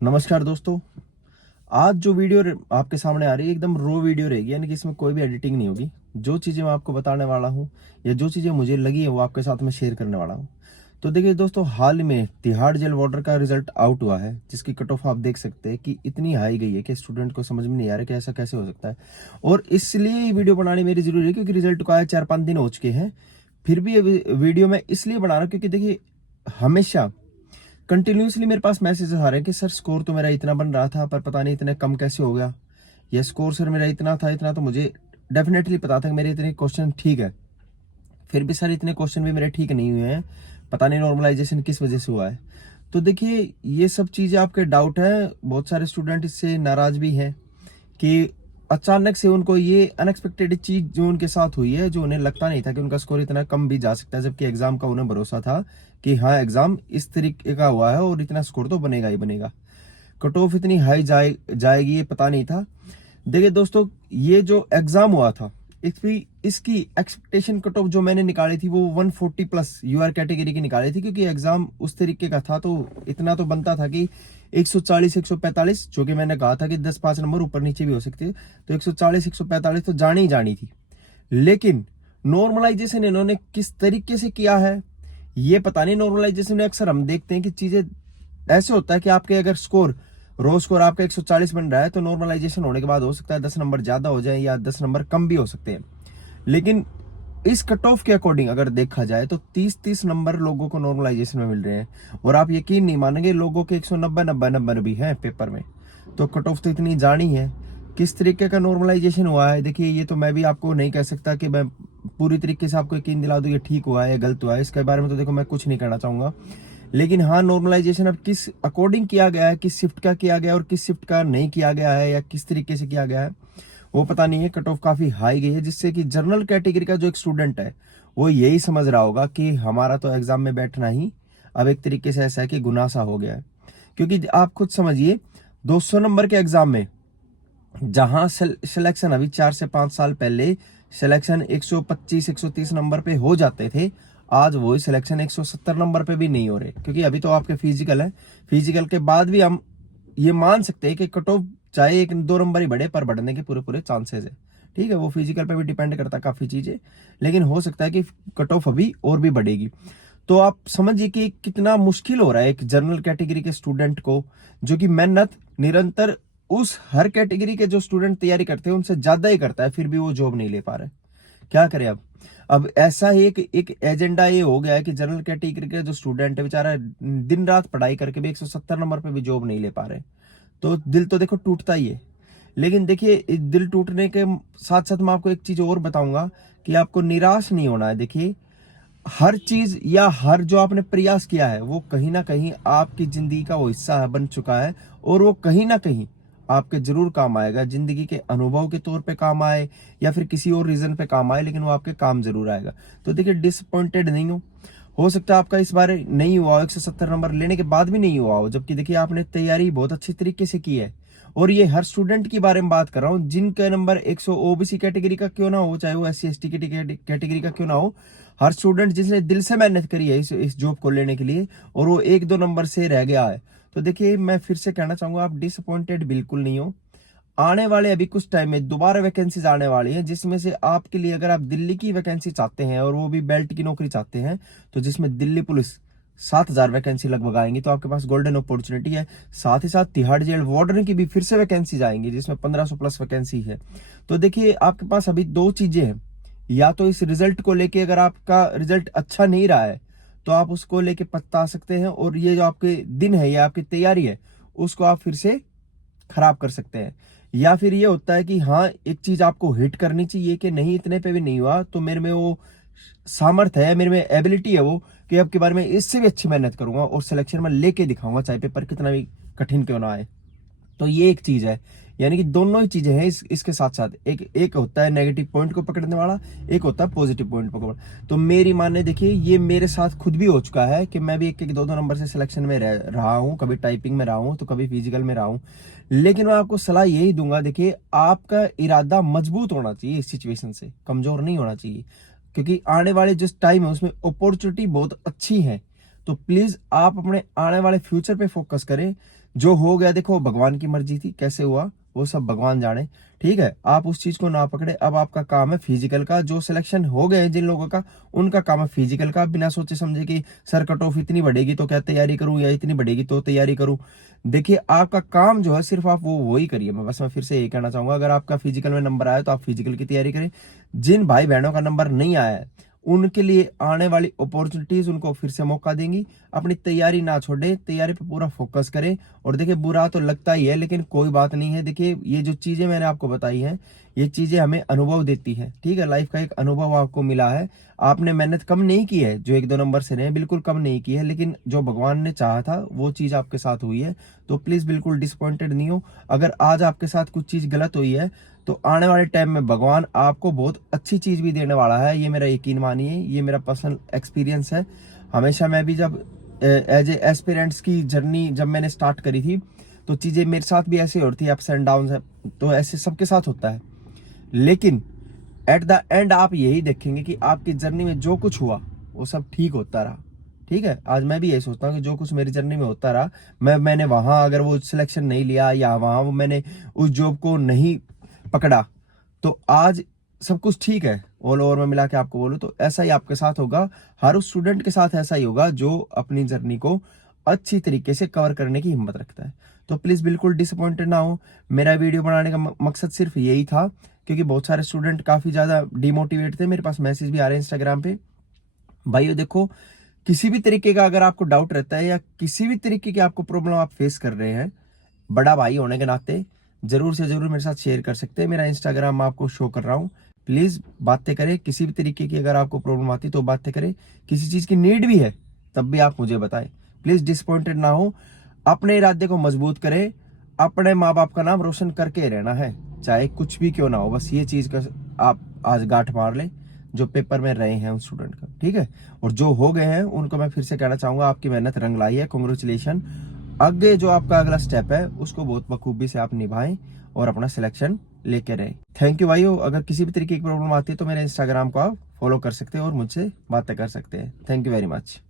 नमस्कार दोस्तों। आज जो वीडियो आपके सामने आ रही है एकदम रो वीडियो रहेगी, यानी कि इसमें कोई भी एडिटिंग नहीं होगी। जो चीज़ें मैं आपको बताने वाला हूँ या जो चीज़ें मुझे लगी है वो आपके साथ में शेयर करने वाला हूँ। तो देखिए दोस्तों, हाल में तिहाड़ जेल वार्डर का रिजल्ट आउट हुआ है, जिसकी कट ऑफ आप देख सकते हैं कि इतनी हाई गई है कि स्टूडेंट को समझ में नहीं आ रहा कि ऐसा कैसे हो सकता है। और इसलिए ये वीडियो बनानी मेरी जरूरी है, क्योंकि रिजल्ट को आए 4-5 दिन हो चुके हैं। फिर भी ये वीडियो मैं इसलिए बना रहा हूँ क्योंकि देखिए, हमेशा कंटिन्यूसली मेरे पास मैसेजेस आ रहे हैं कि सर स्कोर तो मेरा इतना बन रहा था, पर पता नहीं इतने कम कैसे हो गया। ये स्कोर सर मेरा इतना था, इतना तो मुझे डेफिनेटली पता था कि मेरे इतने क्वेश्चन ठीक है, फिर भी सर इतने क्वेश्चन भी मेरे ठीक नहीं हुए हैं। पता नहीं नॉर्मलाइजेशन किस वजह से हुआ है। तो देखिए, ये सब चीज़ें आपके डाउट है। बहुत सारे स्टूडेंट इससे नाराज भी हैं कि अचानक से उनको ये अनएक्सपेक्टेड चीज जो उनके साथ हुई है, जो उन्हें लगता नहीं था कि उनका स्कोर इतना कम भी जा सकता है, जबकि एग्जाम का उन्हें भरोसा था कि हाँ एग्जाम इस तरीके का हुआ है और इतना स्कोर तो बनेगा ही बनेगा। कट ऑफ इतनी हाई जाएगी ये पता नहीं था। देखिए दोस्तों, ये जो एग्जाम हुआ था, इसकी एक्सपेक्टेशन कट ऑफ जो मैंने निकाली थी वो 140 प्लस यूआर कैटेगरी की निकाली थी, क्योंकि एग्जाम उस तरीके का था तो इतना तो बनता था कि 140 145, जो कि मैंने कहा था कि 10-5 नंबर ऊपर नीचे भी हो सकते हैं, तो 140 145 तो जानी ही जानी थी। लेकिन नॉर्मलाइजेशन इन्होंने किस तरीके से किया है ये पता नहीं। नॉर्मलाइजेशन में अक्सर हम देखते हैं कि चीजें ऐसे होता है कि आपके अगर स्कोर रो स्कोर आपका 140 बन रहा है, तो नॉर्मलाइजेशन होने के बाद हो सकता है 10 नंबर ज्यादा हो जाए या 10 नंबर कम भी हो सकते हैं। लेकिन इस कट ऑफ के अकॉर्डिंग अगर देखा जाए तो 30-30 नंबर लोगों को नॉर्मलाइजेशन में मिल रहे हैं, और आप यकीन नहीं मानेंगे लोगों के 190-90 नंबर भी हैं पेपर में। तो कट ऑफ तो इतनी जानी है। किस तरीके का नॉर्मलाइजेशन हुआ है देखिए, ये तो मैं भी आपको नहीं कह सकता कि मैं पूरी तरीके से आपको यकीन दिला दूं ये ठीक हुआ है या गलत हुआ है। इसके बारे में तो देखो मैं कुछ नहीं कहना चाहूंगा। लेकिन हाँ, नॉर्मलाइजेशन अब किस अकॉर्डिंग किया गया है, किस शिफ्ट का किया गया और किस शिफ्ट का नहीं किया गया है, या किस तरीके से किया गया है वो पता नहीं है। कट ऑफ काफी हाई गई है, जिससे कि जनरल कैटेगरी का जो एक स्टूडेंट है वो यही समझ रहा होगा कि हमारा तो एग्जाम में बैठना ही अब एक तरीके से ऐसा है कि गुनाह सा हो गया है। क्योंकि आप खुद समझिए, 200 नंबर के एग्जाम में जहां सिलेक्शन अभी 4 से 5 साल पहले सिलेक्शन 125 130 नंबर पे हो जाते थे, आज वही सिलेक्शन 170 नंबर पे भी नहीं हो रहे, क्योंकि अभी तो आपके फिजिकल है। फिजिकल के बाद भी हम ये मान सकते हैं कि कट ऑफ चाहे 1-2 नंबर ही बढ़े, पर बढ़ने के पूरे पूरे चांसेस है। ठीक है, वो फिजिकल पे भी डिपेंड करता है काफी चीजें, लेकिन हो सकता है कि कट ऑफ अभी और भी बढ़ेगी। तो आप समझिए कि कितना मुश्किल हो रहा है एक जनरल कैटेगरी के स्टूडेंट को, जो कि मेहनत निरंतर उस हर कैटेगरी के जो स्टूडेंट तैयारी करते हैं उनसे ज्यादा ही करता है, फिर भी वो जॉब नहीं ले पा रहा है। क्या करें अब ऐसा ही एक एजेंडा ये हो गया है कि जनरल कैटेगरी का जो स्टूडेंट है बेचारा दिन रात पढ़ाई करके भी 170 नंबर पे भी जॉब नहीं ले पा रहे। तो दिल तो देखो टूटता ही है। लेकिन देखिए, इस दिल टूटने के साथ साथ मैं आपको एक चीज और बताऊंगा कि आपको निराश नहीं होना है। देखिए, हर चीज या हर जो आपने प्रयास किया है वो कहीं ना कहीं आपकी जिंदगी का वो हिस्सा है, बन चुका है, और वो कहीं ना कहीं आपके जरूर काम आएगा। जिंदगी के अनुभव के तौर पे काम आए या फिर किसी और रीजन पे काम आए, लेकिन वो आपके काम जरूर आएगा। तो देखिए, डिसअपॉइंटेड नहीं हो सकता है आपका इस बार नहीं हुआ हो, 170 नंबर लेने के बाद भी नहीं हुआ हो, जबकि देखिए आपने तैयारी बहुत अच्छी तरीके से की है। और ये हर स्टूडेंट के बारे में बात कर रहा हूँ जिनका नंबर 100 ओबीसी कैटेगरी का क्यों ना हो, चाहे वो SC ST की कैटेगरी का क्यों ना हो। हर स्टूडेंट जिसने दिल से मेहनत करी है इस जॉब को लेने के लिए, और वो 1-2 नंबर से रह गया है। तो देखिए, मैं फिर से कहना चाहूंगा, आप डिसअपॉइंटेड बिल्कुल नहीं हो। आने वाले अभी कुछ टाइम में दोबारा वैकेंसीज आने वाली हैं, जिसमें से आपके लिए अगर आप दिल्ली की वैकेंसी चाहते हैं और वो भी बेल्ट की नौकरी चाहते हैं, तो जिसमें दिल्ली पुलिस 7,000 वैकेंसी लगभग आएंगी, तो आपके पास गोल्डन अपॉर्चुनिटी है। साथ ही साथ तिहाड़ जेल वार्डन की भी फिर से वैकेंसीज आएंगी, जिसमें 1500 प्लस वैकेंसी है। तो देखिए, आपके पास अभी दो चीजें हैं। या तो इस रिजल्ट को लेके, अगर आपका रिजल्ट अच्छा नहीं रहा है तो आप उसको लेके पछता सकते हैं, और ये जो आपके दिन है या आपकी तैयारी है उसको आप फिर से खराब कर सकते हैं। या फिर ये होता है कि हाँ, एक चीज आपको हिट करनी चाहिए कि नहीं इतने पे भी नहीं हुआ, तो मेरे में वो सामर्थ्य है, मेरे में एबिलिटी है वो, कि अब के बारे में इससे भी अच्छी मेहनत करूंगा और सिलेक्शन में लेके दिखाऊंगा, चाहे पेपर कितना भी कठिन क्यों ना आए। तो ये एक चीज है। यानी कि दोनों ही चीजें हैं इसके साथ साथ, एक एक होता है नेगेटिव पॉइंट को पकड़ने वाला, एक होता है पॉजिटिव पॉइंट पकड़। तो मेरी माने देखिए, ये मेरे साथ खुद भी हो चुका है कि मैं भी 1-1 2-2 नंबर से सिलेक्शन में रहा हूँ, कभी टाइपिंग में रहा हूँ तो कभी फिजिकल में रहा हूँ। लेकिन मैं आपको सलाह यही दूंगा, देखिए आपका इरादा मजबूत होना चाहिए, इस सिचुएशन से कमजोर नहीं होना चाहिए, क्योंकि आने वाले जो टाइम है उसमें अपॉर्चुनिटी बहुत अच्छी है। तो प्लीज आप अपने आने वाले फ्यूचर पे फोकस करें। जो हो गया देखो भगवान की मर्जी थी, कैसे हुआ वो सब भगवान जाने। ठीक है, आप उस चीज को ना पकड़े। अब आपका काम है फिजिकल का। जो सिलेक्शन हो गए हैं जिन लोगों का, उनका काम है फिजिकल का। बिना सोचे समझे कि सर कट ऑफ इतनी बढ़ेगी तो क्या तैयारी करूं, या इतनी बढ़ेगी तो तैयारी करूं। देखिए आपका काम जो है सिर्फ आप वो वही करिए। मैं फिर से यही कहना चाहूंगा, अगर आपका फिजिकल में नंबर आया तो आप फिजिकल की तैयारी करें। जिन भाई बहनों का नंबर नहीं आया है, उनके लिए आने वाली अपॉर्चुनिटीज उनको फिर से मौका देंगी। अपनी तैयारी ना छोड़े, तैयारी पे पूरा फोकस करें। और देखिए बुरा तो लगता ही है, लेकिन कोई बात नहीं है। देखिए ये जो चीजें मैंने आपको बताई हैं, ये चीजें हमें अनुभव देती है। ठीक है, लाइफ का एक अनुभव आपको मिला है। आपने मेहनत कम नहीं की है, जो 1-2 नंबर से रहे बिल्कुल कम नहीं की है, लेकिन जो भगवान ने चाहा था वो चीज आपके साथ हुई है। तो प्लीज बिल्कुल डिसअपॉइंटेड नहीं हो। अगर आज आपके साथ कुछ चीज गलत हुई है, तो आने वाले टाइम में भगवान आपको बहुत अच्छी चीज भी देने वाला है। ये मेरा यकीन मानिए, ये मेरा पर्सनल एक्सपीरियंस है। हमेशा मैं भी जब एज ए एस्पिरेंट्स की जर्नी जब मैंने स्टार्ट करी थी, तो चीजें मेरे साथ भी ऐसे होती है, अप्स एंड डाउन है, तो ऐसे सबके साथ होता है। लेकिन एट द एंड आप यही देखेंगे कि आपकी जर्नी में जो कुछ हुआ वो सब ठीक होता रहा। ठीक है, आज मैं भी यही सोचता हूँ कि जो कुछ मेरी जर्नी में होता रहा, मैंने वहां अगर वो सिलेक्शन नहीं लिया, या वहां वो मैंने उस जॉब को नहीं पकड़ा, तो आज सब कुछ ठीक है। ऑल ओवर में मिला के आपको बोलूं तो ऐसा ही आपके साथ होगा। हर उस स्टूडेंट के साथ ऐसा ही होगा जो अपनी जर्नी को अच्छी तरीके से कवर करने की हिम्मत रखता है। तो प्लीज बिल्कुल डिसअपॉइंटेड ना हो। मेरा वीडियो बनाने का मकसद सिर्फ यही था, क्योंकि बहुत सारे स्टूडेंट काफी ज्यादा डिमोटिवेट थे। मेरे पास मैसेज भी आ रहे हैं इंस्टाग्राम पे, भाइयों देखो किसी भी तरीके का अगर आपको डाउट रहता है, या किसी भी तरीके की आपको प्रॉब्लम आप फेस कर रहे हैं, बड़ा भाई होने के नाते जरूर से जरूर मेरे साथ शेयर कर सकते हैं। मेरा इंस्टाग्राम मैं आपको शो कर रहा हूँ। प्लीज बातें करें, किसी भी तरीके की अगर आपको प्रॉब्लम आती है तो बातें करें। किसी चीज की नीड भी है तब भी आप मुझे बताएं। प्लीज डिसअपॉइंटेड ना हो, अपने इरादे को मजबूत करें। अपने माँ बाप का नाम रोशन करके रहना है, चाहे कुछ भी क्यों ना हो। बस ये चीज का आप आज गांठ मार ले, जो पेपर में रहे हैं उन स्टूडेंट का। ठीक है, और जो हो गए हैं उनको मैं फिर से कहना चाहूंगा, आपकी मेहनत रंग लाई है, कॉन्ग्रेचुलेशन। आगे जो आपका अगला स्टेप है उसको बहुत बखूबी से आप निभाएं और अपना सिलेक्शन लेके रहें। थैंक यू भाइयों। अगर किसी भी तरीके की प्रॉब्लम आती है तो मेरे इंस्टाग्राम को आप फॉलो कर सकते हैं और मुझसे बातें कर सकते हैं। Thank you very much.